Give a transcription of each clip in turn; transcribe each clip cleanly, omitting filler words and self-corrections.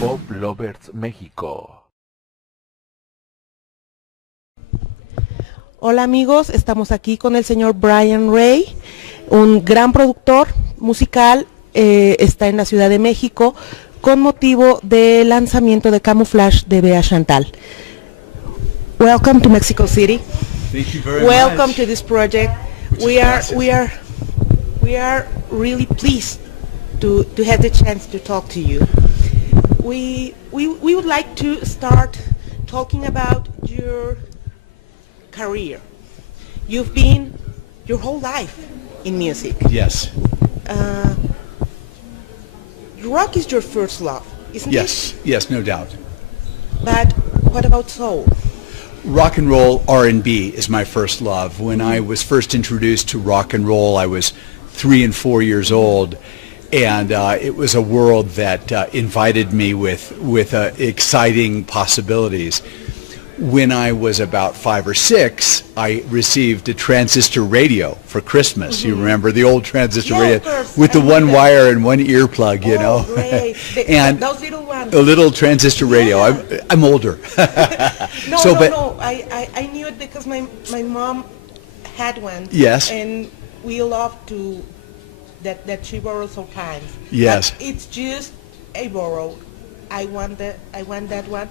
Pop Lovers México. Hola amigos, estamos aquí con el señor Brian Ray, un gran productor musical, está en la Ciudad de México con motivo del lanzamiento de Camouflage de Beatriz Shantal. Welcome to Mexico City. Thank you very Welcome much. to this project. We are really pleased to have the chance to talk to you. We would like to start talking about your career. You've been your whole life in music. Yes. Rock is your first love, isn't it? Yes, no doubt. But what about soul? Rock and roll, R&B is my first love. When I was first introduced to rock and roll, I was 3 and 4 years old. And it was a world that invited me with exciting possibilities. When I was about 5 or 6, I received a transistor radio for Christmas. Mm-hmm. You remember the old transistor radio with the one wire and one earplug, you know? Great. And those little ones. A little transistor radio. Yeah. I'm older. No. I knew it because my mom had one. Yes. And we loved to that she borrowed sometimes. Yes. But it's just a borrow. I want that one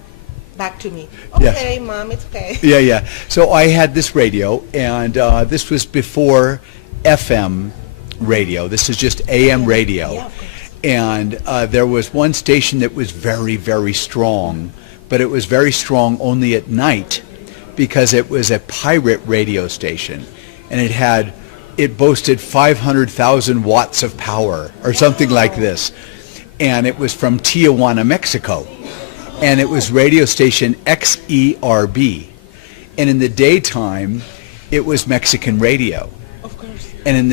back to me. Okay, yes. Mom, it's okay. Yeah. So I had this radio, and this was before FM radio. This is just AM radio. Yeah, of course. And there was one station that was very, very strong, but it was very strong only at night because it was a pirate radio station, and it boasted 500,000 watts of power or something like this. And it was from Tijuana, Mexico. And it was radio station XERB. And in the daytime, it was Mexican radio. Of course. And in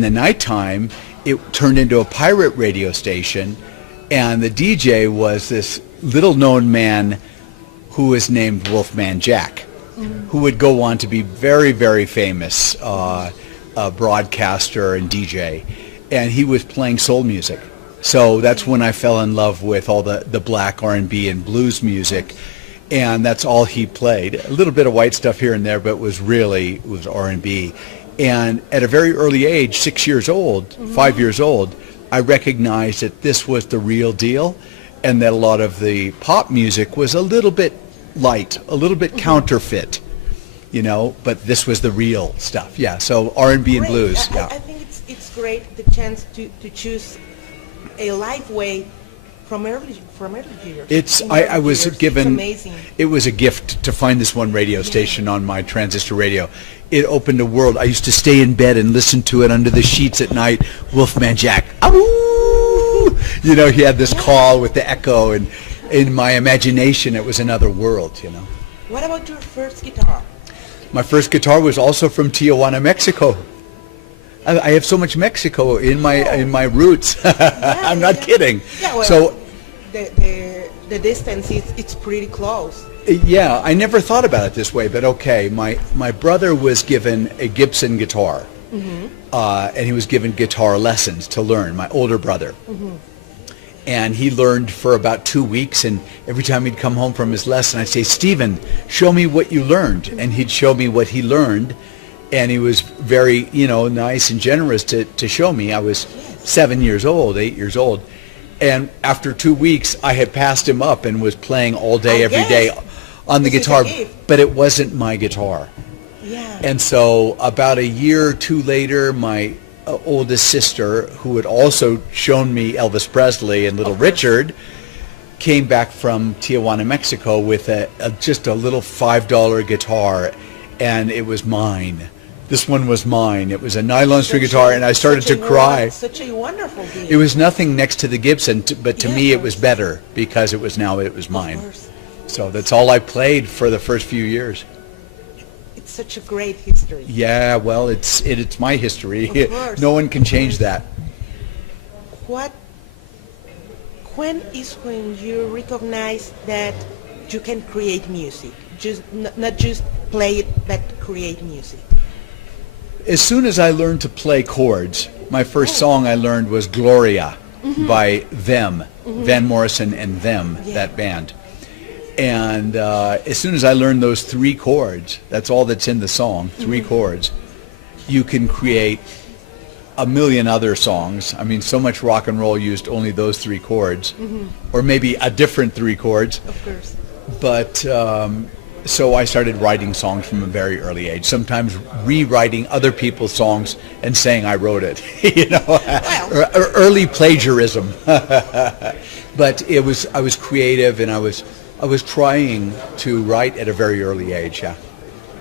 the nighttime, it turned into a pirate radio station. And the DJ was this little-known man who was named Wolfman Jack, who would go on to be very, very famous broadcaster and DJ, and he was playing soul music. So that's when I fell in love with all the black R&B and blues music, and that's all he played. A little bit of white stuff here and there, but it was R&B. And at a very early age, 6 years old, 5 years old, I recognized that this was the real deal, and that a lot of the pop music was a little bit light, a little bit counterfeit. You know, but this was the real stuff. Yeah, so R&B and blues. Yeah. I think it's great the chance to choose a life way from early years. I was given. It's amazing. It was a gift to find this one radio station on my transistor radio. It opened a world. I used to stay in bed and listen to it under the sheets at night. Wolfman Jack. Ow! You know, he had this call with the echo, and in my imagination, it was another world. You know. What about your first guitar? My first guitar was also from Tijuana, Mexico. I have so much Mexico in my roots. I'm not kidding. Yeah, well, so the distance it's pretty close. Yeah, I never thought about it this way, but okay. My brother was given a Gibson guitar, and he was given guitar lessons to learn. My older brother. And he learned for about 2 weeks, and every time he'd come home from his lesson, I'd say, "Stephen, show me what you learned." And he'd show me what he learned, and he was very, nice and generous to show me. I was 8 years old, and after 2 weeks, I had passed him up and was playing all day, every day on the guitar, but it wasn't my guitar. Yeah. And so about a year or two later, my oldest sister, who had also shown me Elvis Presley and Little Richard, came back from Tijuana, Mexico with just a little $5 guitar, and it was mine. This one was mine. It was a nylon string guitar, and I started to cry. Such a wonderful gift. It was nothing next to the Gibson, but to me it was better because it was mine. So that's all I played for the first few years. Such a great history. Yeah, well, it's my history. Of course. No one can change that. When you recognize that you can create music, just not just play it, but create music? as soon as I learned to play chords, my first song I learned was Gloria by Them, Van Morrison and Them, that band. And as soon as I learned those 3 chords, that's all that's in the song, 3 chords, you can create a million other songs. I mean, so much rock and roll used only those 3 chords, or maybe a different 3 chords. Of course. But so I started writing songs from a very early age, sometimes rewriting other people's songs and saying I wrote it, you know, Well. early plagiarism. But I was creative, and I was trying to write at a very early age, yeah.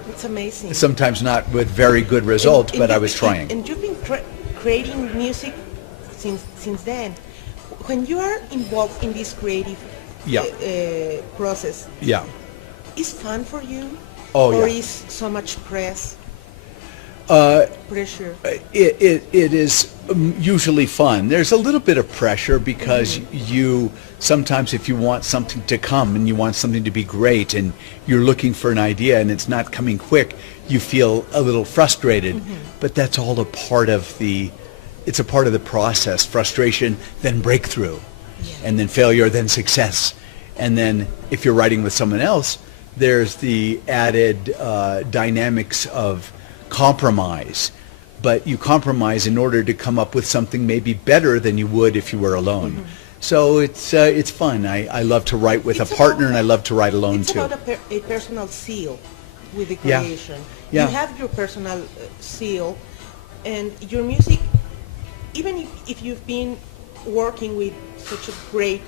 It's amazing. Sometimes not with very good results, but I was trying. And you've been creating music since then. When you are involved in this creative process, Yeah. is fun for you? Oh, or yeah. is so much pressure? It is usually fun. There's a little bit of pressure because you sometimes, if you want something to come and you want something to be great and you're looking for an idea and it's not coming quick, you feel a little frustrated. But that's all a part of the process. Frustration, then breakthrough, and then failure, then success. And then if you're writing with someone else, there's the added dynamics of compromise, but you compromise in order to come up with something maybe better than you would if you were alone. So it's fun. I love to write with a partner, and I love to write alone too. It's about a personal seal with the creation. Yeah. You have your personal seal, and your music, even if you've been working with such a great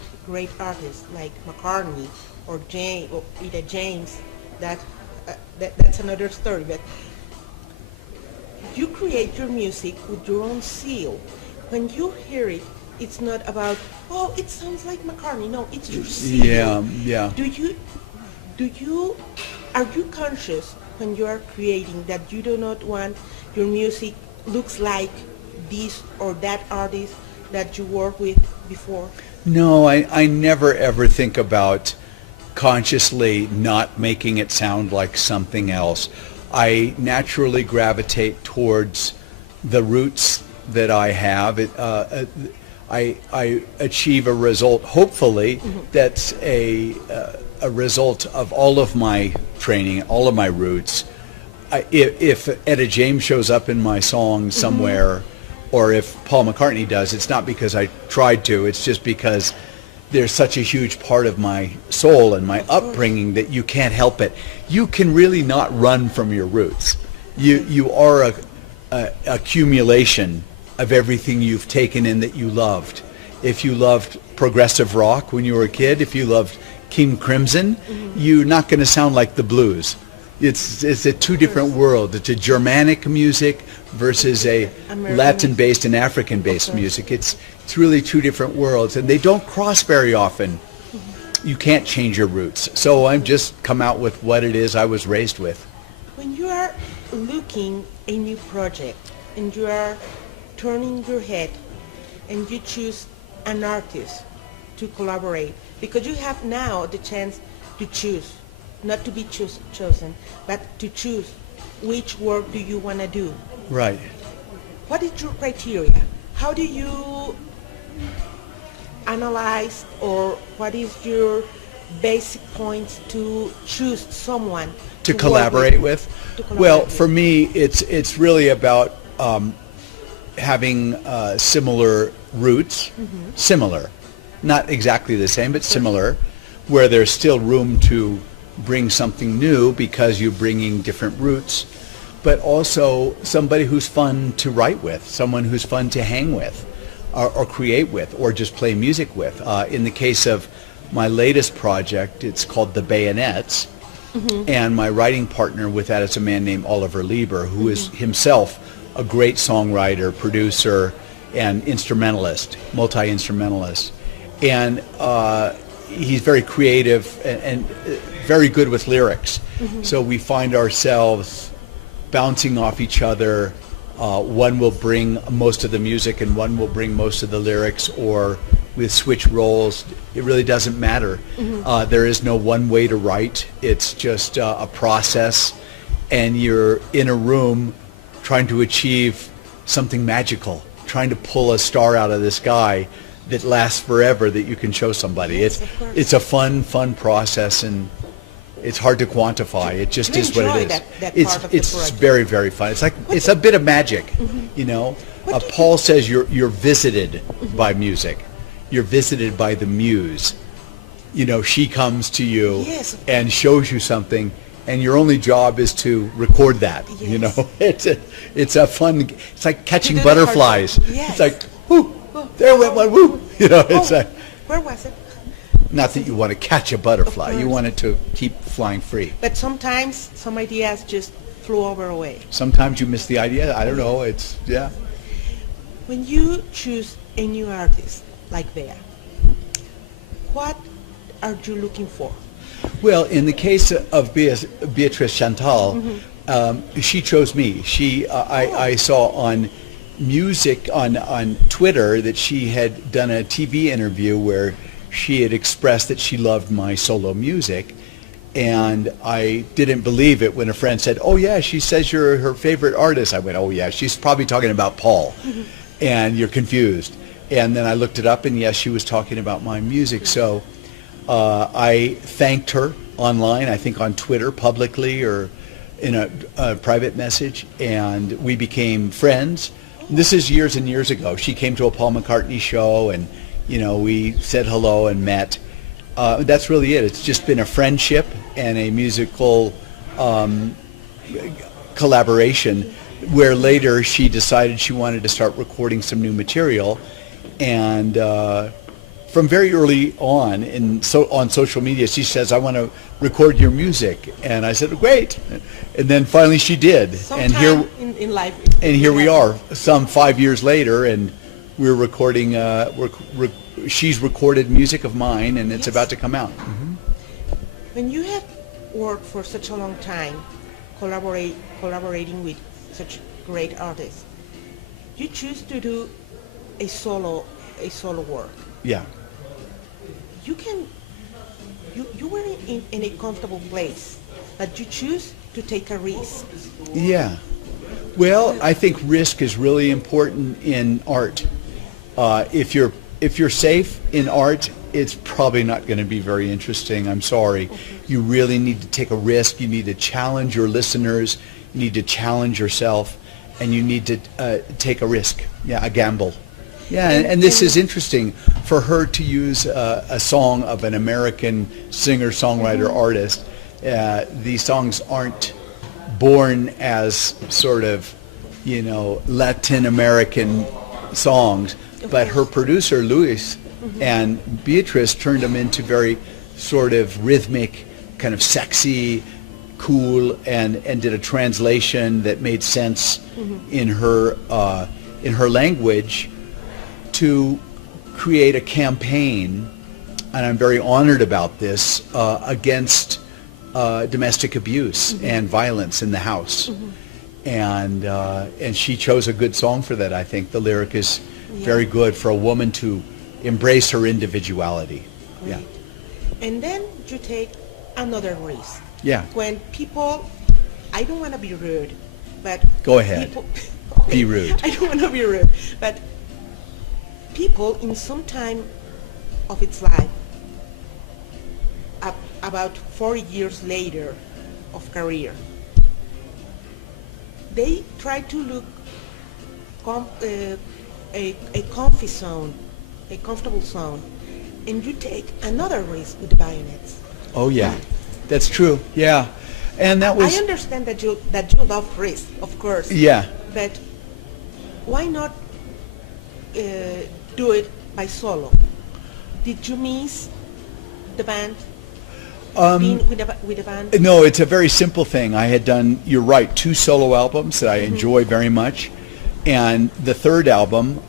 artist like McCartney or Ida James, that's another story. But you create your music with your own seal. When you hear it, it's not about, oh, it sounds like McCartney. No, it's your seal. Yeah. Are you conscious when you are creating that you do not want your music looks like this or that artist that you worked with before? No, I never ever think about consciously not making it sound like something else. I naturally gravitate towards the roots that I have. I achieve a result, hopefully, that's a result of all of my training, all of my roots. If Etta James shows up in my song somewhere, or if Paul McCartney does, it's not because I tried to, it's just because there's such a huge part of my soul and my upbringing that you can't help it. You can really not run from your roots. You are a accumulation of everything you've taken in that you loved. If you loved progressive rock when you were a kid, if you loved King Crimson, you're not going to sound like the blues. It's a two different world. It's a Germanic music versus a Latin-based and African-based music. It's really two different worlds, and they don't cross very often. You can't change your roots. So I've just come out with what it is I was raised with. When you are looking a new project and you are turning your head and you choose an artist to collaborate, because you have now the chance to choose, not to be chosen, but to choose which work do you want to do. Right. What is your criteria? How do you analyze, or what is your basic points to choose someone to collaborate with? Well, for me, it's really about having similar roots, similar, not exactly the same, but similar, where there's still room to bring something new because you're bringing different roots, but also somebody who's fun to write with, someone who's fun to hang with, or create with, or just play music with. In the case of my latest project, it's called The Bayonets, and my writing partner with that is a man named Oliver Lieber, who is himself a great songwriter, producer, and instrumentalist, multi-instrumentalist. And he's very creative and very good with lyrics. So we find ourselves bouncing off each other. One will bring most of the music and one will bring most of the lyrics, or we switch roles. It really doesn't matter. There is no one way to write. It's just a process, and you're in a room trying to achieve something magical, trying to pull a star out of the sky that lasts forever that you can show somebody. Yes, It's a fun process, and it's hard to quantify. It just is what it is. That it's part of the it's project? very, very fun. It's like it's a bit of magic, you know. Paul says you're visited by music. You're visited by the muse. You know, she comes to you Yes. and shows you something, and your only job is to record that. You Yes. know, it's a fun. It's like catching do the hard butterflies. work. Yes. It's like, whoo, there went one, whoo. You know, it's like. Where was it? Not that you want to catch a butterfly. You course. want it to keep flying free. But sometimes some ideas just flew over away. Sometimes you miss the idea. I don't know. It's, yeah. When you choose a new artist like Bea, what are you looking for? Well, in the case of Beatriz Shantal, she chose me. I saw on music, on Twitter, that she had done a TV interview where she had expressed that she loved my solo music. And I didn't believe it when a friend said, oh yeah, she says you're her favorite artist. I went, oh yeah, she's probably talking about Paul. And you're confused. And then I looked it up, and yes, she was talking about my music. So I thanked her online, I think on Twitter publicly or in a private message, and we became friends. This is years and years ago. She came to a Paul McCartney show, and you know, we said hello and met. That's really it. It's just been a friendship and a musical collaboration, where later she decided she wanted to start recording some new material. And from very early on on social media, she says, I want to record your music. And I said, great. And then finally she did. Sometime in life. And here we are, some 5 years later, and we're recording, she's recorded music of mine, and it's Yes. about to come out. When you have worked for such a long time, collaborating with such great artists, you choose to do a solo work. Yeah. You were in a comfortable place, but you choose to take a risk. Yeah. Well, I think risk is really important in art. If you're safe in art, it's probably not going to be very interesting. I'm sorry. You really need to take a risk. You need to challenge your listeners. You need to challenge yourself, and you need to take a risk. Yeah, a gamble. Yeah, and this is interesting for her to use a song of an American singer-songwriter artist. These songs aren't born as sort of, you know, Latin American songs, but her producer, Luis, and Beatriz turned them into very sort of rhythmic, kind of sexy, cool, and did a translation that made sense in her language to create a campaign, and I'm very honored about this, against domestic abuse and violence in the house. And she chose a good song for that, I think. The lyric is very good for a woman to embrace her individuality. Great. Yeah. And then you take another risk. Yeah. When people, I don't want to be rude, but Go ahead. People, Be rude. I don't want to be rude, but people in some time of its life, about 4 years later of career, they try to look a comfy zone, a comfortable zone, and you take another risk with the bayonets. Oh yeah, that's true. Yeah, and that was. I understand that you love risk, of course. Yeah. But why not do it by solo? Did you miss the band? Being with the band? No, it's a very simple thing. I had done, you're right, 2 solo albums that I enjoy very much. And the third album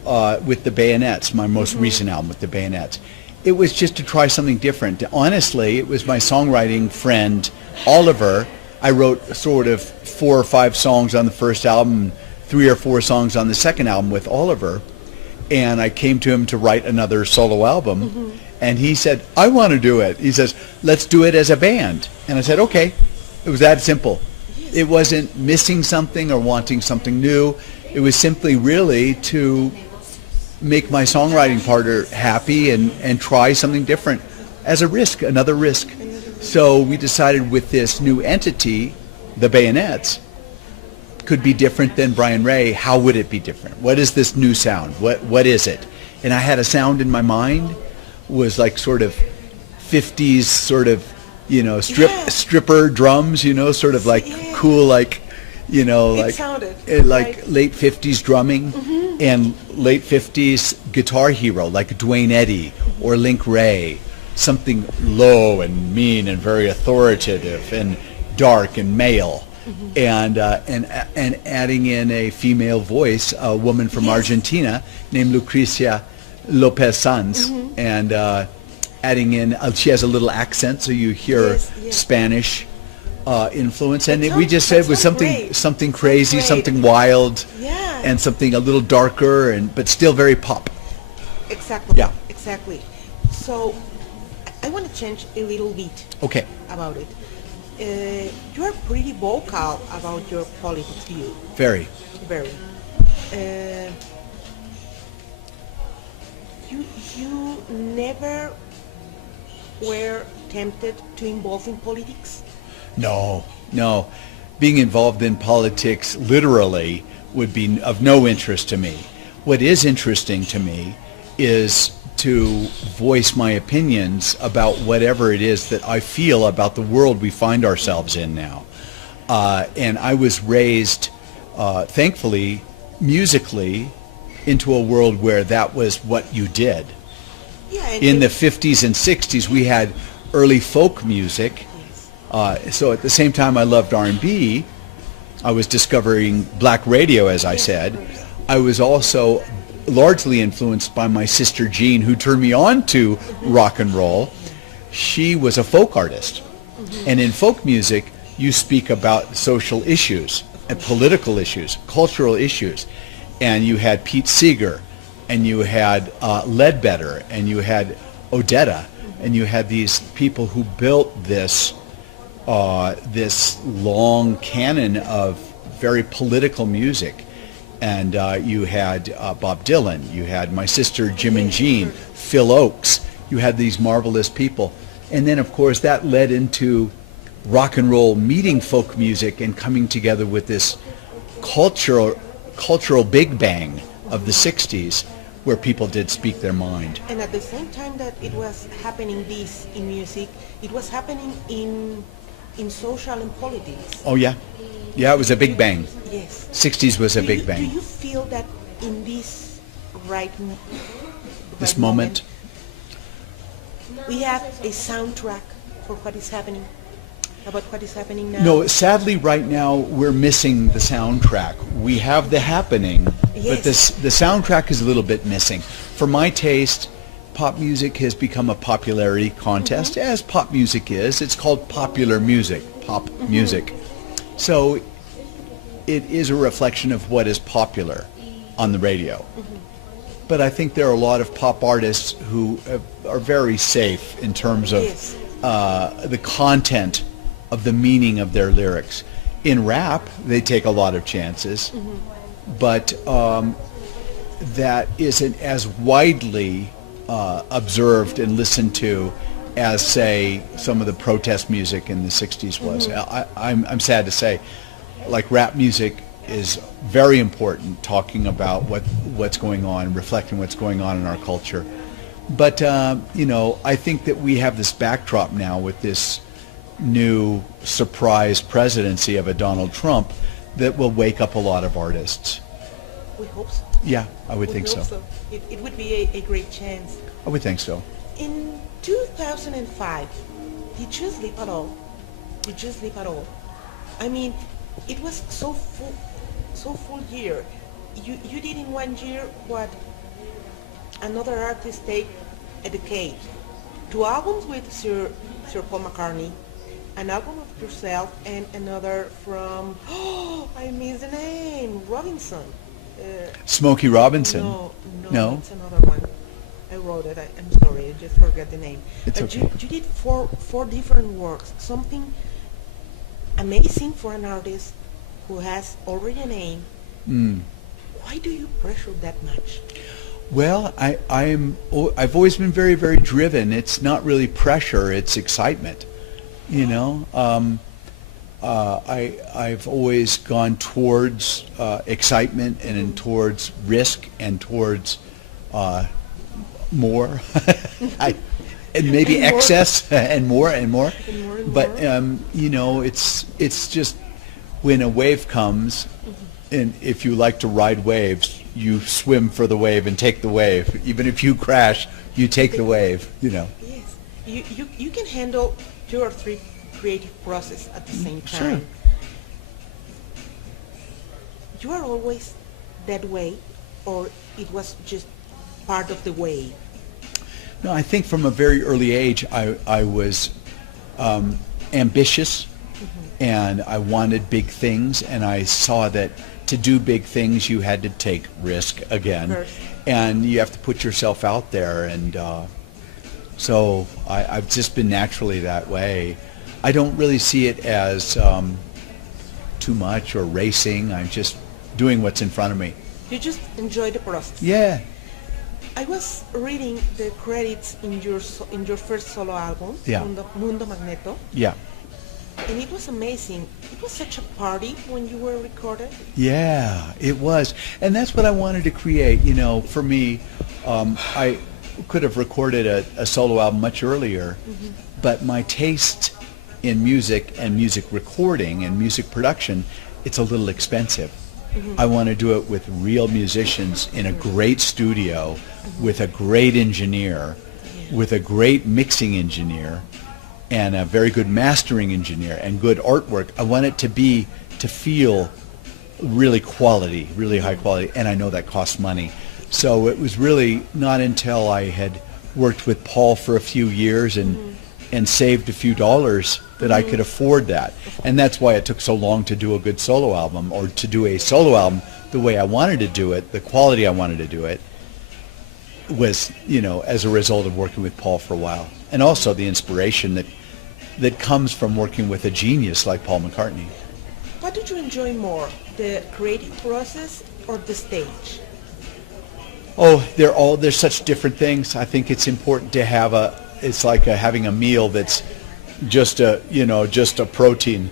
with the Bayonets, my most recent album with the Bayonets, it was just to try something different. Honestly, it was my songwriting friend, Oliver. I wrote sort of 4 or 5 songs on the first album, 3 or 4 songs on the second album with Oliver. And I came to him to write another solo album. And he said, I want to do it. He says, let's do it as a band. And I said, okay. It was that simple. Yes. It wasn't missing something or wanting something new. It was simply really to make my songwriting partner happy and try something different as a risk, another risk. So we decided with this new entity, the Bayonets, could be different than Brian Ray. How would it be different? What is this new sound? What is it? And I had a sound in my mind, was like sort of 50s sort of, you know, stripper drums, you know, sort of like cool, like, you know, like late 50s drumming and late 50s guitar hero like Dwayne Eddy or Link Ray, something low and mean and very authoritative and dark and male. And adding in a female voice, a woman from Argentina named Lucrecia Lopez Sanz, and adding in, she has a little accent, so you hear Spanish influence, and we just said it was something crazy, something wild, and something a little darker, but still very pop. Exactly. Yeah. Exactly. So I want to change a little bit. Okay. About it. You are pretty vocal about your politics view. Very. Very. You never were tempted to involve in politics? No. Being involved in politics literally would be of no interest to me. What is interesting to me is to voice my opinions about whatever it is that I feel about the world we find ourselves in now. And I was raised, thankfully, musically into a world where that was what you did. In the 50s and 60s, we had early folk music. So at the same time I loved R&B, I was discovering black radio, as I said. I was also largely influenced by my sister Jean, who turned me on to rock and roll. She was a folk artist. And in folk music, you speak about social issues and political issues, cultural issues. And you had Pete Seeger, and you had Ledbetter, and you had Odetta, and you had these people who built this long canon of very political music. And you had Bob Dylan, you had my sister Jim and Jean, Phil Oakes, you had these marvelous people. And then of course that led into rock and roll meeting folk music and coming together with this cultural big bang of the 60s where people did speak their mind. And at the same time that it was happening this in music, it was happening in social and politics. Oh yeah. Yeah, it was a big bang. Yes. 60s was a big bang. Do you feel that in this this moment, we have a soundtrack for what is happening, about what is happening now? No, sadly right now we're missing the soundtrack. We have the happening, but the soundtrack is a little bit missing. For my taste, pop music has become a popularity contest, as pop music is. It's called popular music, pop music. So it is a reflection of what is popular on the radio. But I think there are a lot of pop artists who are very safe in terms of the content of the meaning of their lyrics. In rap, they take a lot of chances, but that isn't as widely observed and listened to as, say, some of the protest music in the 60s was. I'm sad to say, like, rap music is very important, talking about what's going on, reflecting what's going on in our culture. But, you know, I think that we have this backdrop now with this new surprise presidency of a Donald Trump that will wake up a lot of artists. We hope so. Yeah, I would think so. It would be a great chance. I would think so. In 2005, did you sleep at all? Did you sleep at all? I mean, it was so full year. You did in 1 year what another artist take a decade. 2 albums with Sir Paul McCartney, an album of yourself, and another from, I missed the name, Robinson. Smokey Robinson. No, it's another one. I wrote it. I'm sorry, I just forgot the name. It's okay. You did four different works. Something amazing for an artist who has already a name. Why do you pressure that much? Well, I've always been very, very driven. It's not really pressure; it's excitement. You know, I've always gone towards excitement and towards risk and towards more, and maybe And more. excess and more and more. And more and But more. you know, it's just when a wave comes, and if you like to ride waves, you swim for the wave and take the wave. Even if you crash, you take the wave. You know. Yes, you can handle 2 or 3 creative process at the same Sure. time. You are always that way, or it was just part of the way? No, I think from a very early age, I was ambitious, and I wanted big things, and I saw that to do big things, you had to take risk again, First. and you have to put yourself out there, and so I've just been naturally that way. I don't really see it as too much or racing. I'm just doing what's in front of me. You just enjoy the process. Yeah. I was reading the credits in your first solo album, Yeah. Mundo Magneto, Yeah. and it was amazing. It was such a party when you were recorded. Yeah, it was. And that's what I wanted to create. You know, for me, I could have recorded a solo album much earlier, but my taste in music and music recording and music production, it's a little expensive. I want to do it with real musicians in a great studio, with a great engineer, with a great mixing engineer, and a very good mastering engineer, and good artwork. I want it to feel really quality, really high quality, and I know that costs money. So it was really not until I had worked with Paul for a few years and saved a few dollars that I could afford that. And that's why it took so long to do a good solo album, or to do a solo album the way I wanted to do it, the quality I wanted to do it, was, you know, as a result of working with Paul for a while. And also the inspiration that comes from working with a genius like Paul McCartney. What did you enjoy more, the creative process or the stage? Oh, they're such different things. I think it's important to have it's like having a meal that's just a protein.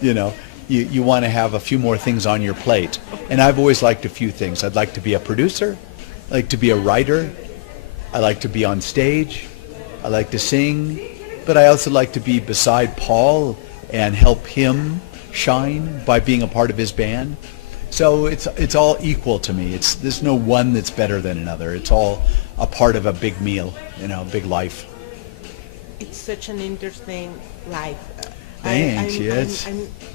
You know, you want to have a few more things on your plate. And I've always liked a few things. I'd like to be a producer. I like to be a writer. I like to be on stage. I like to sing. But I also like to be beside Paul and help him shine by being a part of his band. So it's all equal to me. There's no one that's better than another. It's all a part of a big meal, you know, a big life. It's such an interesting life. Thanks. Yes.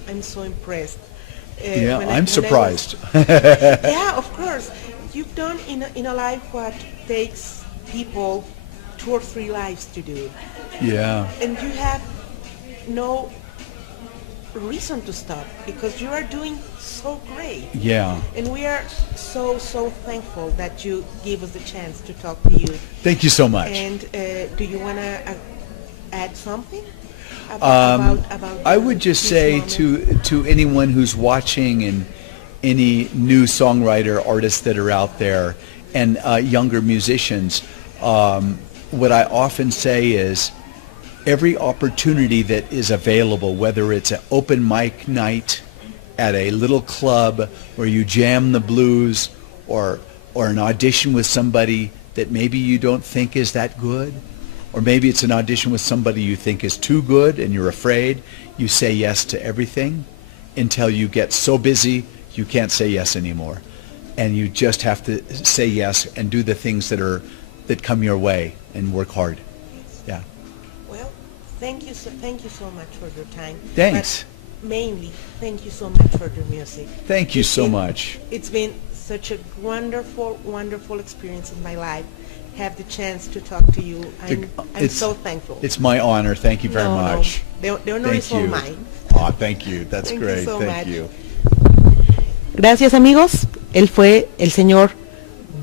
I'm so impressed. Yeah, I'm surprised. Yeah, of course. You've done in a life what takes people 2 or 3 lives to do. Yeah. And you have no reason to stop because you are doing so great. Yeah. And we are so thankful that you give us the chance to talk to you. Thank you so much. And do you want to add something about I would just this say moment? to anyone who's watching, and any new songwriter artists that are out there, and younger musicians, what I often say is, every opportunity that is available, whether it's an open mic night at a little club where you jam the blues, or an audition with somebody that maybe you don't think is that good, or maybe it's an audition with somebody you think is too good and you're afraid, you say yes to everything until you get so busy you can't say yes anymore. And you just have to say yes and do the things that come your way and work hard. Yeah. Well, thank you so much for your time. Thanks. But mainly, thank you so much for your music. Thank you so much. It's been such a wonderful experience in my life. Have the chance to talk to you. I'm so thankful. It's my honor. Thank you very much. The honor Thank is all you. mine. Oh, thank you. That's Thank you great. so Thank much. you. Gracias, amigos. Él fue el señor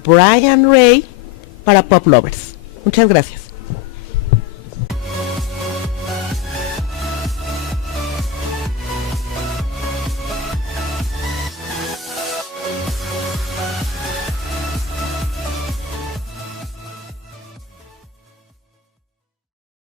Brian Ray para Pop Lovers. Muchas gracias.